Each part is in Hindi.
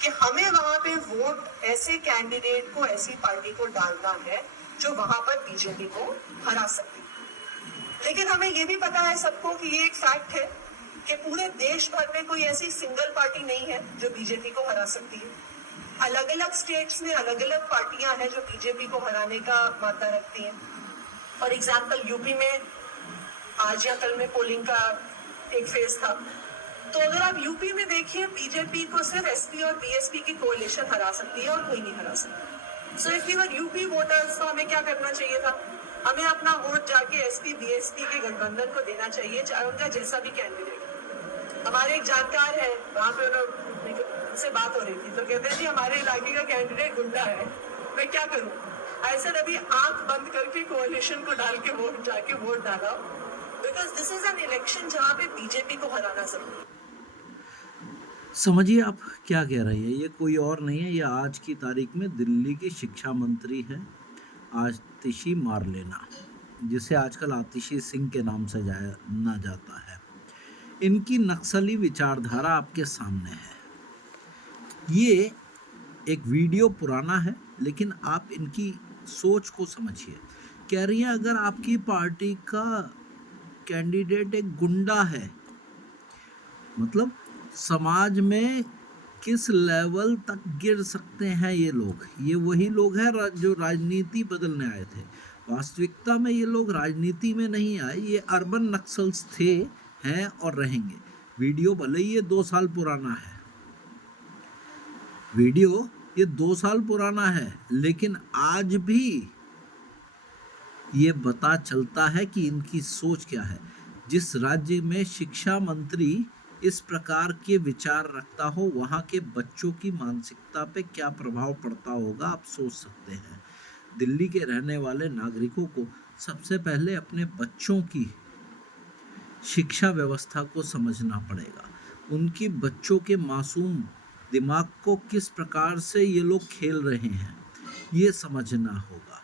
कि हमें वहां पे वोट ऐसे कैंडिडेट को, ऐसी पार्टी को डालना है जो वहां पर बीजेपी को हरा सकती है। लेकिन हमें ये भी पता है सबको कि ये एक फैक्ट है कि पूरे देश भर में कोई ऐसी सिंगल पार्टी नहीं है जो बीजेपी को हरा सकती है। अलग अलग स्टेट्स में अलग अलग पार्टियां हैं जो बीजेपी को हराने का मादा रखती हैं। फॉर एग्जाम्पल यूपी में आज या कल में पोलिंग का एक फेज था, तो अगर आप यूपी में देखिए बीजेपी को सिर्फ एसपी और बीएसपी की कोalition हरा सकती है और कोई नहीं हरा सकता। So if we were UP voters तो हमें क्या करना चाहिए था? हमें अपना वोट जाके एसपी बीएसपी के गठबंधन को देना चाहिए, चाहे उनका जैसा भी कैंडिडेट। हमारे एक जानकार है, वहां पे उनसे बात हो रही थी तो कहते हैं जी हमारे इलाके का कैंडिडेट गुंडा है, मैं क्या करूं? ऐसे अभी आंख बंद करके कोalition को डाल के वोट जाके वोट डाला, because this is an election जहां पे बीजेपी को हराना जरूरी। समझिए आप क्या कह रही है, ये कोई और नहीं है, ये आज की तारीख में दिल्ली की शिक्षा मंत्री है आतिशी मारलेना, जिसे आजकल आतिशी सिंह के नाम से जाना जाता है। इनकी नक्सली विचारधारा आपके सामने है। ये एक वीडियो पुराना है, लेकिन आप इनकी सोच को समझिए। कह रही है अगर आपकी पार्टी का कैंडिडेट एक गुंडा है, मतलब समाज में किस लेवल तक गिर सकते हैं ये लोग। ये वही लोग हैं जो राजनीति बदलने आए थे। वास्तविकता में ये लोग राजनीति में नहीं आए, ये अर्बन नक्सल्स थे, हैं और रहेंगे। वीडियो भले ही ये 2 साल पुराना है, वीडियो ये 2 साल पुराना है, लेकिन आज भी ये पता चलता है कि इनकी सोच क्या है। जिस राज्य में शिक्षा मंत्री इस प्रकार के विचार रखता हो, वहाँ के बच्चों की मानसिकता पे क्या प्रभाव पड़ता होगा आप सोच सकते हैं। दिल्ली के रहने वाले नागरिकों को सबसे पहले अपने बच्चों की शिक्षा व्यवस्था को समझना पड़ेगा। उनकी बच्चों के मासूम दिमाग को किस प्रकार से ये लोग खेल रहे हैं, ये समझना होगा।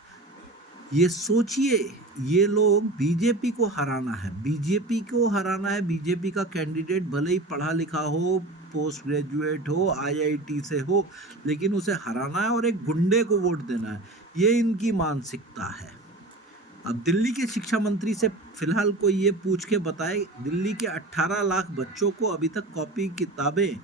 ये सोचिए, ये लोग बीजेपी को हराना है, बीजेपी को हराना है। बीजेपी का कैंडिडेट भले ही पढ़ा लिखा हो, पोस्ट ग्रेजुएट हो, आईआईटी से हो, लेकिन उसे हराना है और एक गुंडे को वोट देना है, ये इनकी मानसिकता है। अब दिल्ली के शिक्षा मंत्री से फिलहाल कोई ये पूछ के बताए, दिल्ली के 18 लाख बच्चों को अभी तक कॉपी, किताबें,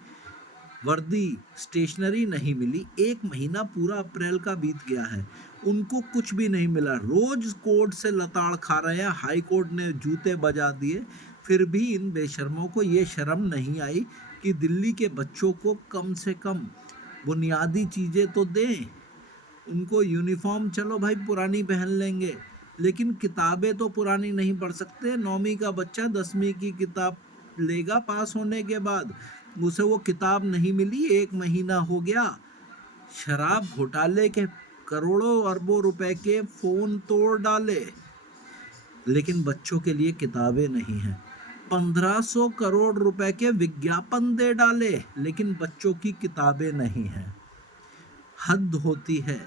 वर्दी, स्टेशनरी नहीं मिली। 1 महीना पूरा अप्रैल का बीत गया है, उनको कुछ भी नहीं मिला। रोज कोर्ट से लताड़ खा रहे हैं, हाई कोर्ट ने जूते बजा दिए, फिर भी इन बेशर्मों को ये शर्म नहीं आई कि दिल्ली के बच्चों को कम से कम बुनियादी चीज़ें तो दें। उनको यूनिफॉर्म चलो भाई पुरानी पहन लेंगे, लेकिन किताबें तो पुरानी नहीं पढ़ सकते। 9वीं का बच्चा 10वीं की किताब लेगा पास होने के बाद, उसे वो किताब नहीं मिली, 1 महीना हो गया। शराब घोटाले के करोड़ों अरबों रुपए के फोन तोड़ डाले, लेकिन बच्चों के लिए किताबें नहीं हैं। 1500 करोड़ रुपए के विज्ञापन दे डाले, लेकिन बच्चों की किताबें नहीं हैं। हद होती है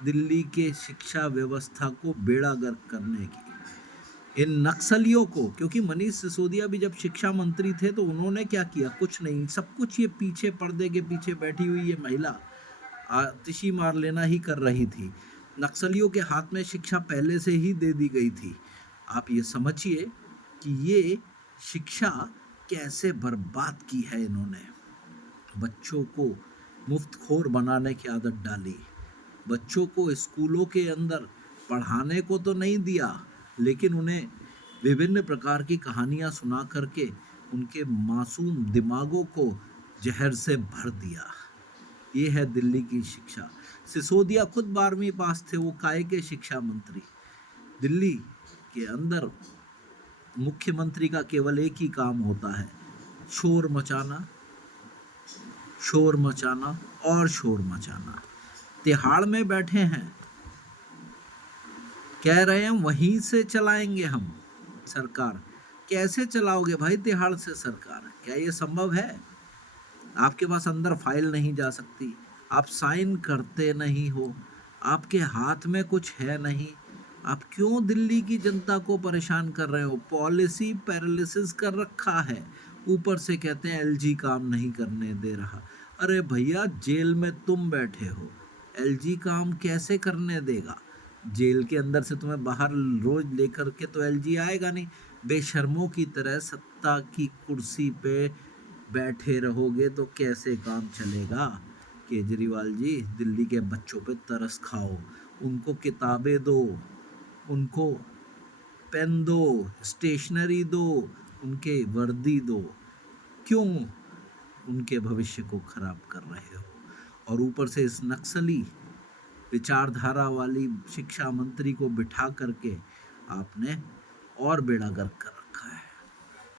दिल्ली के शिक्षा व्यवस्था को बेड़ा गर्क करने की। इन नक्सलियों को, क्योंकि मनीष सिसोदिया भी जब शिक्षा मंत्री थे तो उन्होंने क्या किया? कुछ नहीं, सब कुछ ये पीछे पर्दे के पीछे बैठी हुई ये महिला आतिशी मारलेना ही कर रही थी। नक्सलियों के हाथ में शिक्षा पहले से ही दे दी गई थी। आप ये समझिए कि ये शिक्षा कैसे बर्बाद की है इन्होंने। बच्चों को मुफ्तखोर बनाने की आदत डाली, बच्चों को स्कूलों के अंदर पढ़ाने को तो नहीं दिया, लेकिन उन्हें विभिन्न प्रकार की कहानियां सुना करके उनके मासूम दिमागों को जहर से भर दिया। ये है दिल्ली की शिक्षा। सिसोदिया खुद 12वीं पास थे, वो काहे के शिक्षा मंत्री। दिल्ली के अंदर मुख्यमंत्री का केवल एक ही काम होता है, शोर मचाना, शोर मचाना और शोर मचाना। तिहाड़ में बैठे हैं, कह रहे हैं वहीं से चलाएंगे हम सरकार। कैसे चलाओगे भाई तिहाड़ से सरकार? क्या ये संभव है? आपके पास अंदर फाइल नहीं जा सकती, आप साइन करते नहीं हो, आपके हाथ में कुछ है नहीं। आप क्यों दिल्ली की जनता को परेशान कर रहे हो? पॉलिसी पैरालिसिस कर रखा है। ऊपर से कहते हैं एलजी काम नहीं करने दे रहा। अरे भैया, जेल में तुम बैठे हो, एलजी काम कैसे करने देगा? जेल के अंदर से तुम्हें बाहर रोज लेकर के तो एलजी आएगा नहीं। बेशर्मों की तरह सत्ता की कुर्सी पे बैठे रहोगे तो कैसे काम चलेगा? केजरीवाल जी, दिल्ली के बच्चों पे तरस खाओ, उनको किताबें दो, उनको पेन दो, स्टेशनरी दो, उनके वर्दी दो। क्यों उनके भविष्य को खराब कर रहे हो? और ऊपर से इस नक्सली विचारधारा वाली शिक्षा मंत्री को बिठा करके आपने और बेड़ा गर्क कर